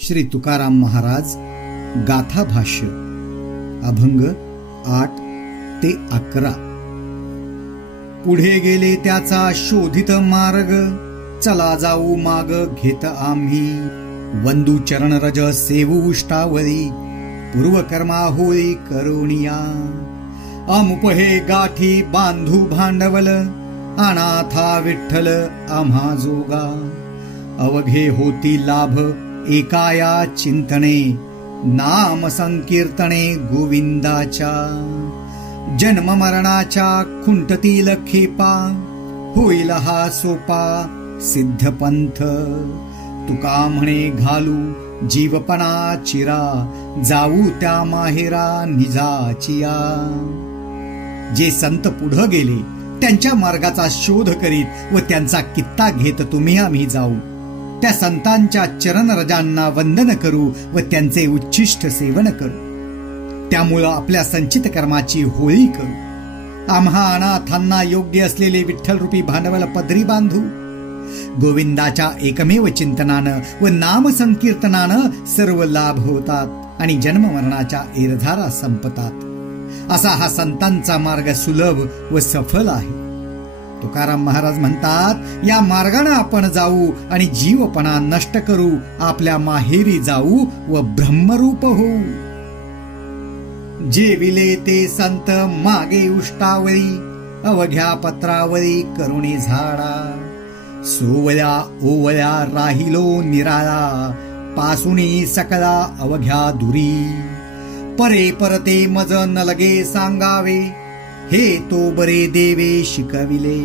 श्री तुकाराम महाराज गाथा भाष्य अभंग 8 ते 11। पुढे गेले त्याचा शोधित मार्ग, चला जाऊ माग घेत आम्ही। वंदू चरण रज सेवू उष्टावरी, पूर्वकर्मा होई करुणिया। अमुप हे गाठी बांधू भांडवल, अनाथा विठ्ठल आम्हा जोगा। अवघे होती लाभ एकाया चिंतने, नाम संकीर्तने गोविंदाच्या। जन्म मरणाच्या खुंटतील खेपा, होईल हा सोपा सिद्ध पंथ। तुका म्हणे घालू जीवपणा चिरा, जाऊ त्या माहेरा निजाचिया। जे संत पुढे गेले त्यांच्या मार्गाचा शोध करीत व त्यांचा कित्ता घेत तुम्ही आम्ही जाऊ। त्या संतांच्या चरण रजांना वंदन करू व त्यांचे उच्छिष्ट सेवन करू। त्यामुळे आपल्या संचित कर्माची होळी करू। आम्हा अनाथांना योग्य असलेले विठ्ठल रूपी भांडवल पदरी बांधू। गोविंदाच्या एकमेव चिंतनानं व नाम संकीर्तनानं सर्व लाभ होतात आणि जन्म मरणाच्या एरधारा संपतात। असा हा संतांचा मार्ग सुलभ व सफल आहे। तुकाराम महाराज म्हणतात, या मार्गाने आपण जाऊ आणि जीवपणा नष्ट करू, आपल्या माहेरी जाऊ व ब्रह्मरूप होऊ। जेविले ते संत मागे उष्टावरी, अवघ्या पत्रावरी करुणी झाडा। सोवल्या ओवल्या राहिलो निराळा, पासुनी सकला अवघ्या दुरी। परे परते मज न लगे सांगावे, हे तो बरे देवे शिकविले।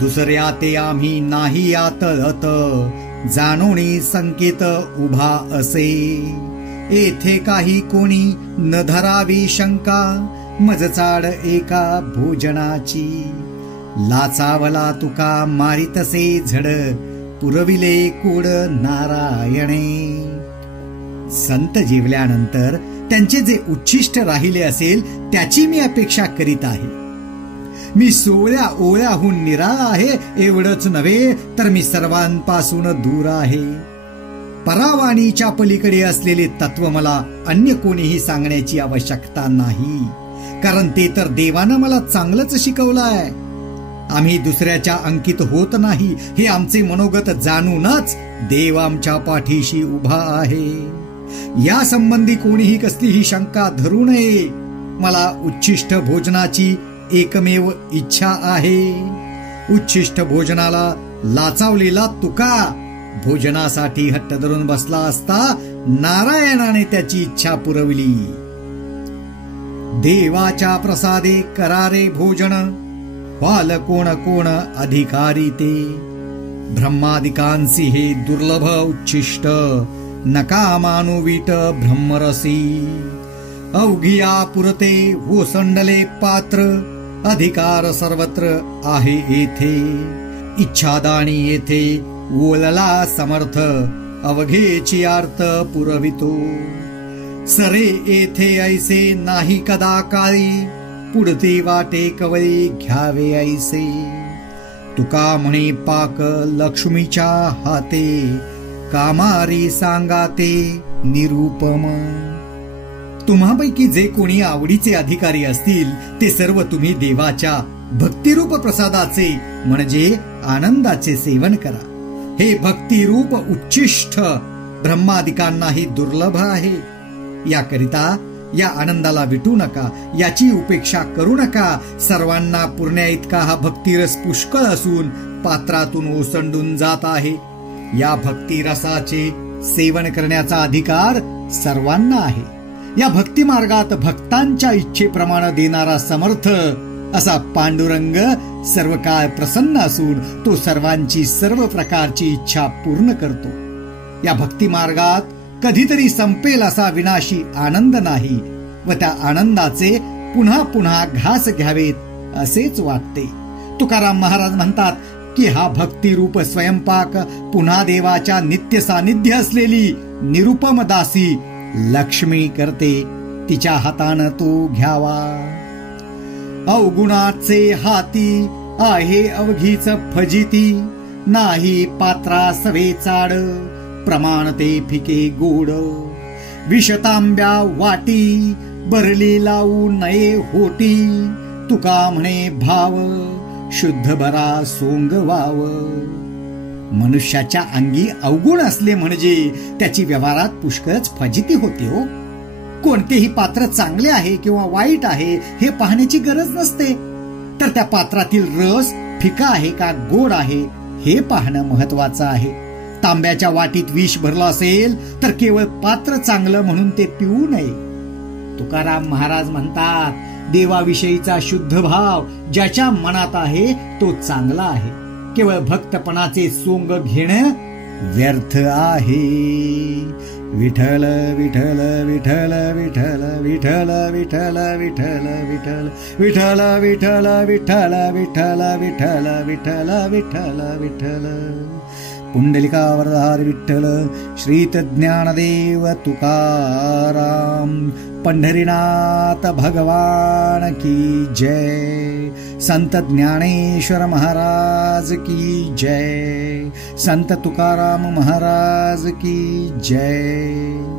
दुसऱ्या ते आम्ही नाही आतळत, जाणोनी संकेत उभा असे। येथे काही कोणी न धरावी शंका, मज चाड एका भोजनाची। लाचावला तुका मारितसे झड, पुरविले कोड नारायणे। संत जेवल्यानंतर त्यांचे जे उच्छिष्ट राहिले असेल त्याची मी अपेक्षा करीत आहे। मी सोवळ्या ओळ्याहून निराळा आहे एवढंच नव्हे, तर मी सर्वांपासून दूर आहे। परावाणीच्या पलीकडे असलेले तत्व मला अन्य कोणीही सांगण्याची आवश्यकता नाही, कारण ते तर देवानं मला चांगलंच शिकवलंय। आम्ही दुसऱ्याच्या अंकित होत नाही हे आमचे मनोगत जाणूनच देव आमच्या पाठीशी उभा आहे। या संबंधी कोणीही कसलीही शंका धरू नये। मला उच्छिष्ट भोजनाची एकमेव इच्छा आहे। उच्छिष्ट भोजनाला लाचावलेला तुका भोजनासाठी हट्ट धरून बसला असता नारायणाने त्याची इच्छा पुरवली। देवाच्या प्रसादे करारे भोजन, व्हाल कोण कोण अधिकारी ते। ब्रह्मादिकांसी हे दुर्लभ उच्छिष्ट, नका मानू वीट ब्रह्मरसी। अवघिया पुरते ओसंडले पात्र, अधिकार सर्वत्र आहे येथे। इच्छादानी येथे ओलला समर्थ, अवघेची आर्त पुरवितो। सरे येथे ऐसे नाही कदा काळी, पुढती वाटे कवळी घ्यावे ऐसे। तुका म्हणे पाक लक्ष्मीच्या हाते, कामारी सांगाते निरुपम। तुम्हापैकी जे कोणी आवडीचे अधिकारी असतील ते सर्व तुम्ही देवाच्या भक्तिरूप प्रसादाचे म्हणजे आनंदाचे सेवन करा। हे भक्तिरूप उच्छिष्ट ब्रह्मादिकांनाही दुर्लभ आहे। याकरिता या आनंदाला विटू नका, याची उपेक्षा करू नका। सर्वांना पुरण्या इतका हा भक्तिरस पुष्कळ असून पात्रातून ओसंडून जात आहे। या भक्ती रसाचे सेवन करण्याचा अधिकार सर्वांना आहे। या भक्ती मार्गात भक्तांच्या इच्छेप्रमाणे देणारा समर्थ असा पांडुरंग सर्व काळ प्रसन्न असून तो सर्वांची सर्व प्रकारची इच्छा पूर्ण करतो। या भक्ती मार्गात कधीतरी संपेल असा विनाशी आनंद नाही व त्या आनंदाचे पुन्हा पुन्हा घास घ्यावेत असेच वाटते। तुकाराम महाराज म्हणतात की हा भक्तिरूप स्वयंपाक पुन्हा देवाच्या नित्य सानिध्य असलेली निरुपम दासी लक्ष्मी करते, तिच्या हातानं तो घ्यावा। अवगुणाचे हाती आहे अवघीच फजिती, नाही पात्रा सवे चाड, प्रमाण ते फिके गोड. विषतांब्या वाटी बरली लावू नये होटी. तुका म्हणे भाव शुद्ध बरा सोंग वाव. मनुष्याच्या अंगी अवगुण असले म्हणजे त्याची व्यवहारात पुष्कळच फजिती होते हो. कोणतेही पात्र चांगले आहे किंवा वाईट आहे हे पाहण्याची गरज नसते, तर त्या पात्रातील रस फिका आहे का गोड आहे हे पाहणं महत्वाचं आहे. तांब्याच्या वाटीत विष भरलं असेल तर केवळ पात्र चांगलं म्हणून ते पिऊ नये. तुकाराम महाराज म्हणतात, देवाविषयीचा शुद्ध भाव ज्याच्या मनात आहे तो चांगला आहे. केवळ भक्तपणाचे सोंग घेणं व्यर्थ आहे. विठ्ठल विठ्ठल विठ्ठल विठ्ठल विठ्ठल विठ्ठल विठ्ठल विठ्ठल विठ्ठल विठ्ठल विठ्ठल विठ्ठल विठ्ठल विठ्ठल विठ्ठल. पुंडलिकावरधारी विठ्ठल. श्रीत ज्ञानदेव तुकाराम. पंढरीनाथ भगवान की जय. संत ज्ञानेश्वर महाराज की जय. संत तुकाराम महाराज की जय.